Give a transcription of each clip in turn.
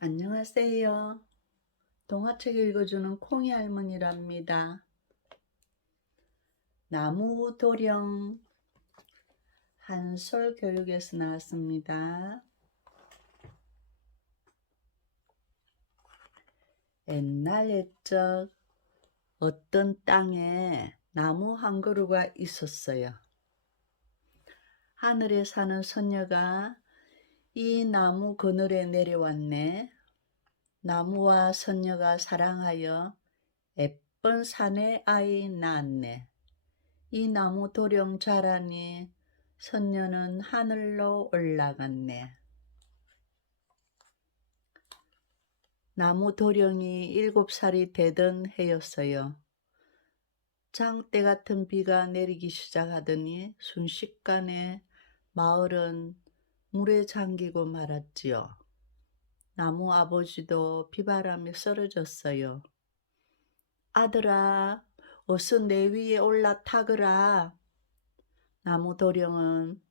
안녕하세요. 동화책 읽어주는 콩이 할머니랍니다. 나무도령 한솔교육에서 나왔습니다. 옛날 옛적 어떤 땅에 나무 한 그루가 있었어요. 하늘에 사는 선녀가 이 나무 그늘에 내려왔네. 나무와 선녀가 사랑하여 예쁜 산에 아이 낳았네. 이 나무 도령 자라니 선녀는 하늘로 올라갔네. 나무 도령이 7살이 되던 해였어요. 장대 같은 비가 내리기 시작하더니 순식간에 마을은 물에 잠기고 말았지요. 나무 아버지도 비바람에 쓰러졌어요. 아들아, 어서 내 위에 올라타거라. 나무 도령은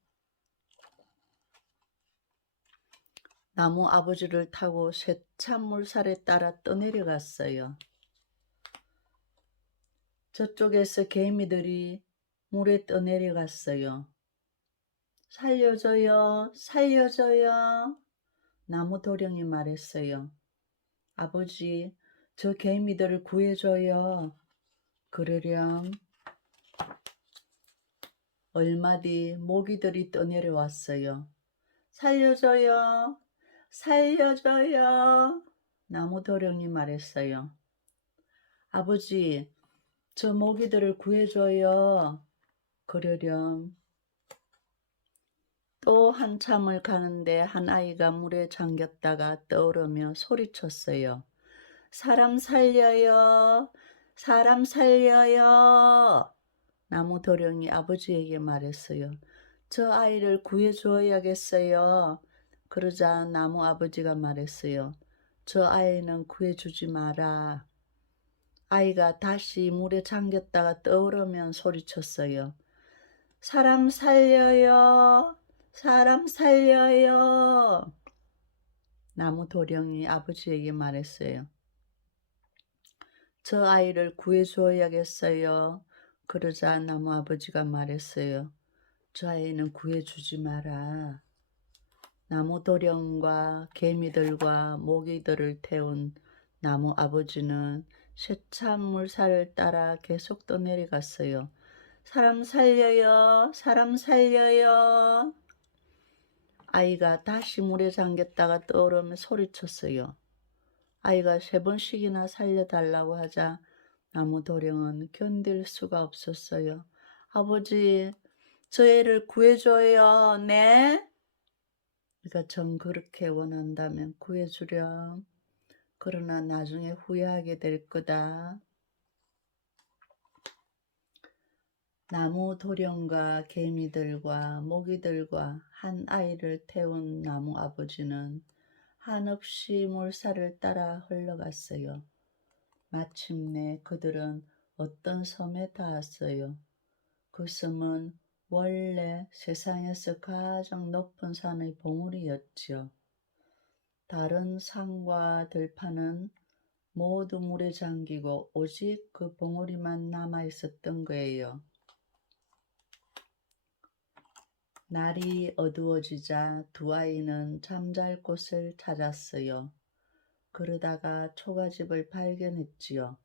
나무 아버지를 타고 세찬 물살에 따라 떠내려갔어요. 저쪽에서 개미들이 물에 떠내려갔어요. 살려줘요, 살려줘요. 나무 도령이 말했어요. 아버지, 저 개미들을 구해줘요. 그러렴 얼마 뒤 모기들이 떠내려왔어요. 살려줘요, 살려줘요. 나무 도령이 말했어요. 아버지, 저 모기들을 구해줘요. 그러렴 또 한참을 가는데 한 아이가 물에 잠겼다가 떠오르며 소리쳤어요. 사람 살려요. 사람 살려요. 나무 도령이 아버지에게 말했어요. 저 아이를 구해줘야겠어요. 그러자 나무 아버지가 말했어요. 저 아이는 구해주지 마라. 아이가 다시 물에 잠겼다가 떠오르면 소리쳤어요. 사람 살려요. 사람 살려요. 나무 도령이 아버지에게 말했어요. 저 아이를 구해줘야겠어요. 그러자 나무 아버지가 말했어요. 저 아이는 구해주지 마라. 나무 도령과 개미들과 모기들을 태운 나무 아버지는 세찬 물살을 따라 계속 떠내려갔어요. 사람 살려요. 사람 살려요. 아이가 다시 물에 잠겼다가 떠오르며 소리쳤어요. 아이가 3번씩이나 살려달라고 하자 나무 도령은 견딜 수가 없었어요. 아버지, 저 애를 구해줘요. 네? 네가 정 그렇게 원한다면 구해주렴. 그러나 나중에 후회하게 될 거다. 나무 도령과 개미들과 모기들과 한 아이를 태운 나무 아버지는 한없이 물살을 따라 흘러갔어요. 마침내 그들은 어떤 섬에 닿았어요. 그 섬은 원래 세상에서 가장 높은 산의 봉우리였지요. 다른 산과 들판은 모두 물에 잠기고 오직 그 봉우리만 남아 있었던 거예요. 날이 어두워지자 두 아이는 잠잘 곳을 찾았어요. 그러다가 초가집을 발견했지요.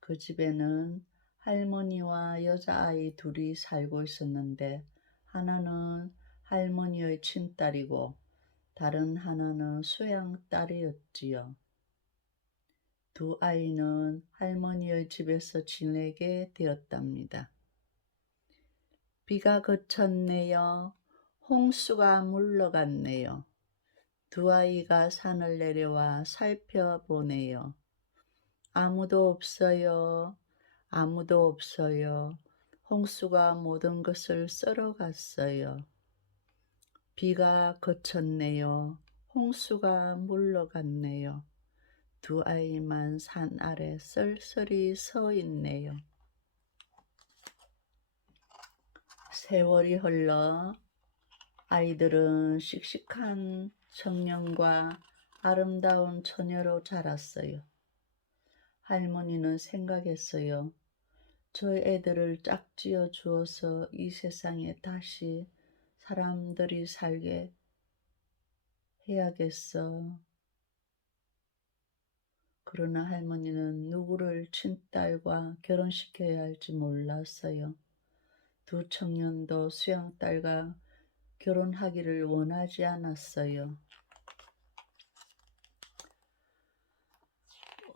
그 집에는 할머니와 여자아이 둘이 살고 있었는데 하나는 할머니의 친딸이고 다른 하나는 수양딸이었지요. 두 아이는 할머니의 집에서 지내게 되었답니다. 비가 그쳤네요. 홍수가 물러갔네요. 두 아이가 산을 내려와 살펴보네요. 아무도 없어요. 아무도 없어요. 홍수가 모든 것을 썰어갔어요. 비가 그쳤네요. 홍수가 물러갔네요. 두 아이만 산 아래 쓸쓸히 서 있네요. 세월이 흘러 아이들은 씩씩한 청년과 아름다운 처녀로 자랐어요. 할머니는 생각했어요. 저 애들을 짝지어 주어서 이 세상에 다시 사람들이 살게 해야겠어. 그러나 할머니는 누구를 친딸과 결혼시켜야 할지 몰랐어요. 두 청년도 수양딸과 결혼하기를 원하지 않았어요.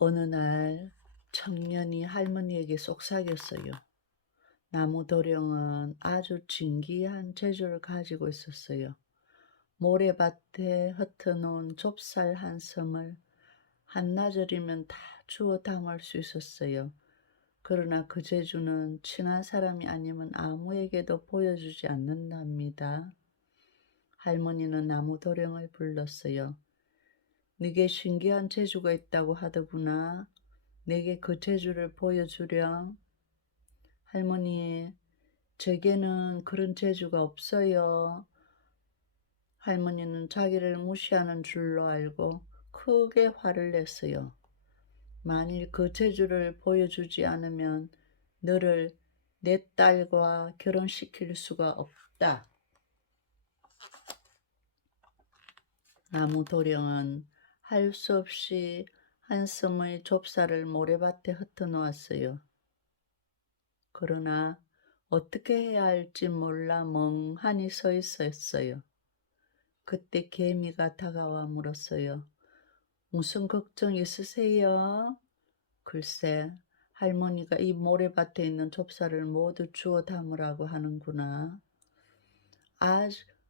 어느 날 청년이 할머니에게 속삭였어요. 나무도령은 아주 진귀한 재주를 가지고 있었어요. 모래밭에 흩어놓은 좁쌀 한 섬을 한나절이면 다 주워 담을 수 있었어요. 그러나 그 재주는 친한 사람이 아니면 아무에게도 보여주지 않는답니다. 할머니는 나무도령을 불렀어요. 네게 신기한 재주가 있다고 하더구나. 내게 그 재주를 보여주렴. 할머니, 제게는 그런 재주가 없어요. 할머니는 자기를 무시하는 줄로 알고 크게 화를 냈어요. 만일 그 재주를 보여주지 않으면 너를 내 딸과 결혼시킬 수가 없다. 나무도령은 할 수 없이 한 섬의 좁쌀을 모래밭에 흩어놓았어요. 그러나 어떻게 해야 할지 몰라 멍하니 서 있었어요. 그때 개미가 다가와 물었어요. 무슨 걱정 있으세요? 글쎄, 할머니가 이 모래밭에 있는 좁쌀을 모두 주워 담으라고 하는구나.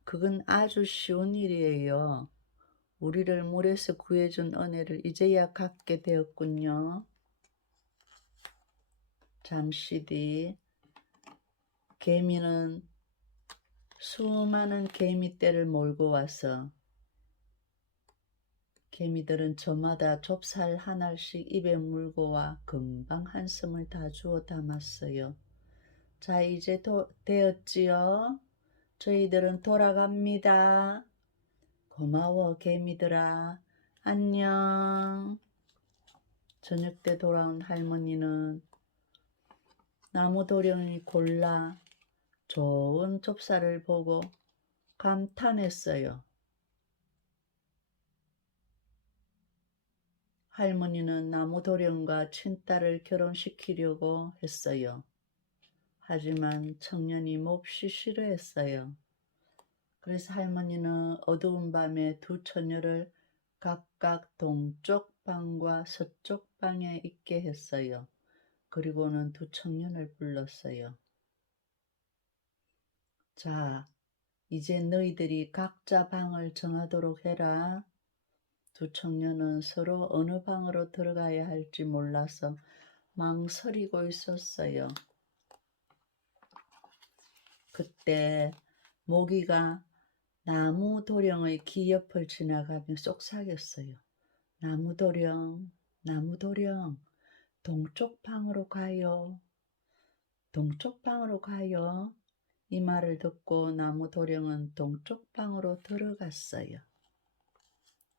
그건 아주 쉬운 일이에요. 우리를 물에서 구해준 은혜를 이제야 갖게 되었군요. 잠시 뒤 개미는 수많은 개미떼를 몰고 와서 개미들은 저마다 좁쌀 한 알씩 입에 물고 와 금방 한 섬을 다 주워 담았어요. 자, 이제 되었지요? 저희들은 돌아갑니다. 고마워, 개미들아. 안녕. 저녁 때 돌아온 할머니는 나무도령이 골라 좋은 좁쌀을 보고 감탄했어요. 할머니는 나무도령과 친딸을 결혼시키려고 했어요. 하지만 청년이 몹시 싫어했어요. 그래서 할머니는 어두운 밤에 두 처녀를 각각 동쪽 방과 서쪽 방에 있게 했어요. 그리고는 두 청년을 불렀어요. 자, 이제 너희들이 각자 방을 정하도록 해라. 두 청년은 서로 어느 방으로 들어가야 할지 몰라서 망설이고 있었어요. 그때 모기가 나무도령의 귀 옆을 지나가며 속삭였어요. 나무도령, 나무도령, 동쪽 방으로 가요. 동쪽 방으로 가요. 이 말을 듣고 나무도령은 동쪽 방으로 들어갔어요.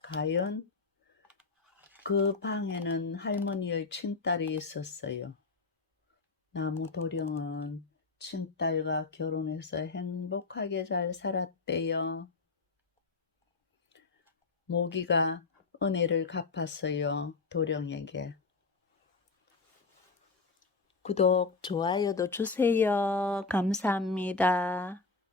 과연 그 방에는 할머니의 친딸이 있었어요. 나무도령은 친딸과 결혼해서 행복하게 잘 살았대요. 모기가 은혜를 갚았어요. 도령에게. 구독, 좋아요도 주세요. 감사합니다.